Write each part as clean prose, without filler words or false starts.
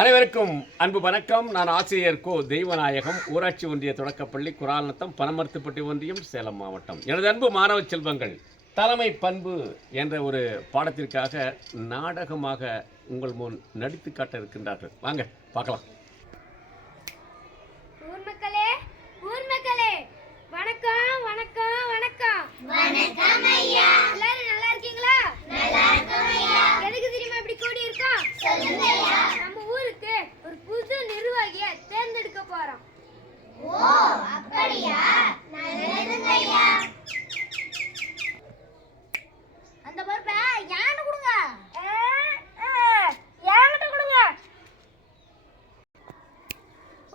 அனைவருக்கும் அன்பு வணக்கம். நான் ஆசிரியர் கோ தெய்வநாயகம், ஊராட்சி ஒன்றிய தொடக்கப்பள்ளி, குரால்நத்தம், பனமரத்துப்பட்டி ஒன்றியம், சேலம் மாவட்டம். எனது அன்பு மாணவ செல்வங்கள், தலைமை பண்பு என்ற ஒரு பாடத்திற்காக நாடகமாக உங்கள் முன் நடித்து காட்ட இருக்கின்றார்கள். வாங்க பார்க்கலாம். ஊர் மக்களே, வணக்கம் வணக்கம் வணக்கம். வணக்கம் ஐயா. எல்லாரும் நல்லா இருக்கீங்களா? நல்லா இருக்கோம் ஐயா. எதுக்கு தெரியுமா இப்படி கூடி இருக்கோம்? சொல்லுங்க ஐயா. நம்ம ஊருக்கு ஒரு புது நிர்வாகியை தேர்ந்தெடுக்க போறோம். ஓ, அப்படியா? நல்லதுங்க ஐயா. அந்த பொறுப்பை யான்கிட்ட கொடுங்க. யான்கிட்ட கொடுங்க.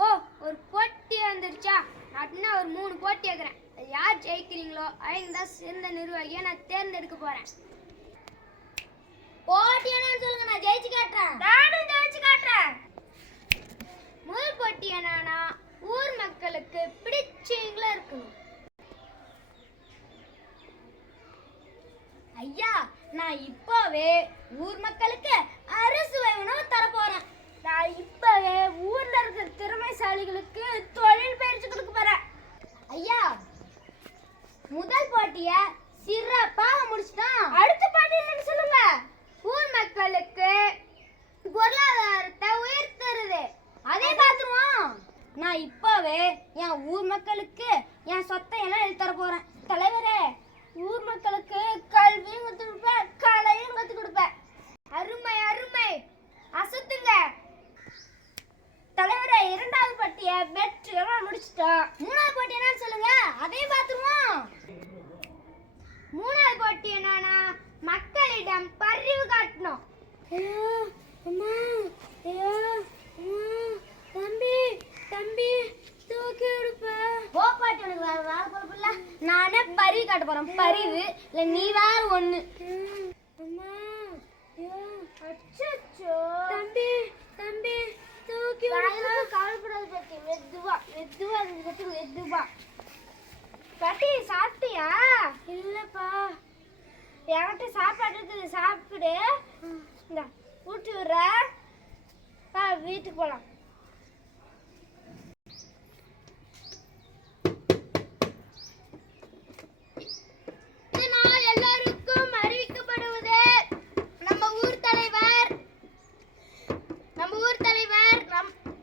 ஓ, ஒரு போட்டி வந்துருச்சா? அப்படின்னா ஒரு 3 போட்டி வைக்கிறேன். யார் ஜெயிக்கிறீங்களோ அவங்க தான் சிறந்த நிர்வாகியை நான் தேர்ந்தெடுக்க போறேன். போட்டி என்னன்னு சொல்லுங்க, நான் ஜெயிச்சு காட்டுறேன். நானும் ஜெயிச்சு காட்டுறேன். முதல் போட்டி என்னன்னா, ஊர் மக்களுக்கு பிடிச்சவங்களா இருக்கணும். ஐயா, நான் இப்பவே ஊர் மக்களுக்கு அறுசுவை உணவு தர போறேன். நான் இப்பவே ஊர்ல இருக்கிற திறமைசாலிகளுக்கு தொழில் பயிற்சி கொடுக்க போறேன். ஐயா, முதல் போட்டிய சிறப்பாக முடிச்சிட்டோம். அடுத்த போட்டி என்னன்னு சொல்லுங்க. ஊர் மக்களுக்கு பொருளாதாரத்தை உயர்த்துறது, அதே பார்த்துருவோம். நான் இப்பவே என் ஊர் மக்களுக்கு என் சொத்தை எல்லாம் எழுதி தர போறேன். தலைவரே, ஊர் மக்களுக்கு கல்வியும் கற்றுக் கொடுப்பேன், கலையும் கற்றுக் கொடுப்பேன். அருமை அருமை, அசத்துங்க. தலைவரே, 2வது போட்டிய வெற்றிகரமா முடிச்சிட்டோம். 3வது போட்டி என்னன்னு சொல்லுங்க, அதையும் பார்த்துருவோம். 3வது போட்டி என்னன்னா, மக்களிடம் பரிவு காட்டணும். தம்பி தூக்கி விடுப்ப. போப்பாட்டி, உனக்கு வேற வேலை பொறுப்பு இல்ல. நானே பரிவு காட்ட போறேன். பரிவு இல்ல, நீ வேற ஒண்ணு. அச்சச்சோ, தம்பி தூக்கி விடுப்ப. கவலைப்படாத பாட்டி, மெதுவா மெதுவா. பாட்டி, சாப்பிட்டியா? இல்லப்பா, என்கிட்ட சாப்பாடு இருக்குது, சாப்பிடு. இந்த ஊட்டி விடுற, வீட்டுக்கு போலாம். எல்லாருக்கும் அறிவிக்கப்படுவது, நம்ம ஊர் தலைவர்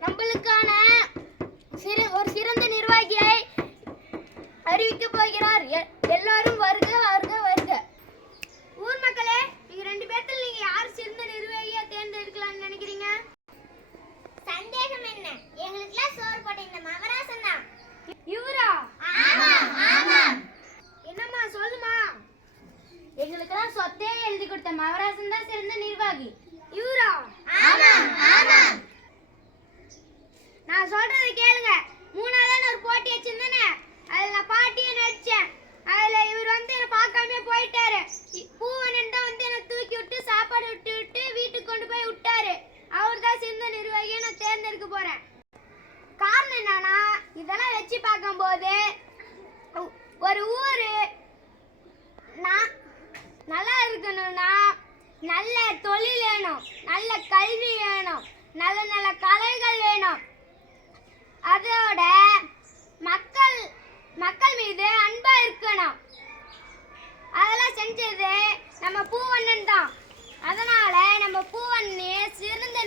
நம்மளுக்கான ஒரு சிறந்த நிர்வாகியை அறிவிக்க போகிறார். எல்லாரும் வருக வருக வருக. ஊர் மக்களே, நீங்க 2 பேர்த்துல நீங்க யார் சிறந்த நிர்வாகியா தேர்ந்தெடுக்கலாம்னு நினைக்கிறீங்க? சந்தேகம் என்ன? எங்களுக்குலாம் சோறு போட்ட இந்த மகராசன் தான். இவரா? ஆமாம். என்னம்மா சொல்லுமா? எங்களுக்கெல்லாம் சொத்தே எழுதி கொடுத்த மகராசன் தான் சிறந்த நிர்வாகி. இவரா? ஆமாம். நான் சொல்றதை கேளுங்க. 3வது ஒரு போட்டி வச்சிருந்தேனே, அதுல நான் பாட்டியை நடிச்சேன். அதுல இவர் வந்து என்ன பார்க்காம போயிட்டாரு. பூவனன் தான் வந்து என்ன தூக்கி விட்டு சாப்பாடு விட்டு வீட்டுக்கு கொண்டு போய் விட்டாரு. அவர் தான் சிறந்த நிர்வாகியை நான் தேர்ந்தெடுக்க போறேன். காரணம் என்னன்னா, இதெல்லாம் வச்சு பார்க்கும்போது ஒரு ஊரு நல்லா இருக்கணும்னா நல்ல தொழில் வேணும், நல்ல கல்வி வேணும், நல்ல நல்ல கலைகள் வேணும். அதோட மக்கள் மீது அன்பா இருக்கணும். அதெல்லாம் செஞ்சது நம்ம பூவண்ணன் தான். அதனால நம்ம பூவண்ணே சிறந்த